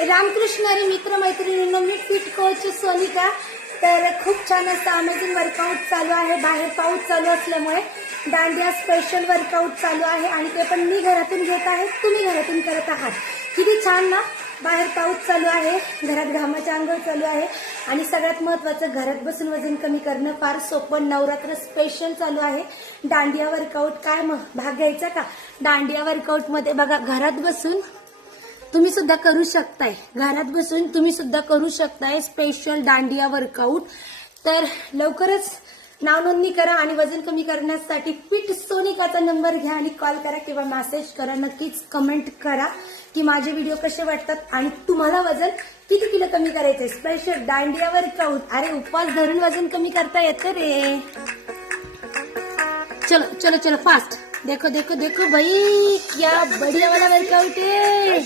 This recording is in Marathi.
रामकृष्ण हरी मित्र मैत्रिणींनो, मी फिट कोच सोनिका। तर खूप छान असं अमेझिंग वर्कआउट चालू आहे। बाहेर पाऊस चालू असल्यामुळे दांडिया स्पेशल वर्कआउट चालू आहे आणि ते पण मी घरातून घेत आहे, तुम्ही घरातून करत आहात। किती छान ना। बाहेर पाऊस चालू आहे, घरात घामाची आंघोळ चालू आहे आणि सगळ्यात महत्त्वाचं घरात बसून वजन कमी करणं फार सोपं। नवरात्र स्पेशल चालू आहे दांडिया वर्कआउट। काय मग भाग घ्यायचा का दांडिया वर्कआउट मध्ये? बघा, घरात बसून तुम्ही सुद्धा करू शकताय, घरात बसून तुम्ही सुद्धा करू शकताय स्पेशल दांडिया वर्कआउट। तर लवकरच नाव नोंदणी करा आणि वजन कमी करण्यासाठी फिट सोनिकाचा नंबर घ्या आणि कॉल करा किंवा मेसेज करा। नक्कीच कमेंट करा की माझे व्हिडिओ कसे वाटतात आणि तुम्हाला वजन किती किलो कमी करायचंय स्पेशल दांडिया वर्कआउट। अरे उपवास धरून वजन कमी करता येतं रे। चलो चलो चलो फास्ट। देखो देखो देखो भाई, क्या बढ़िया वाला वर्कआउट है।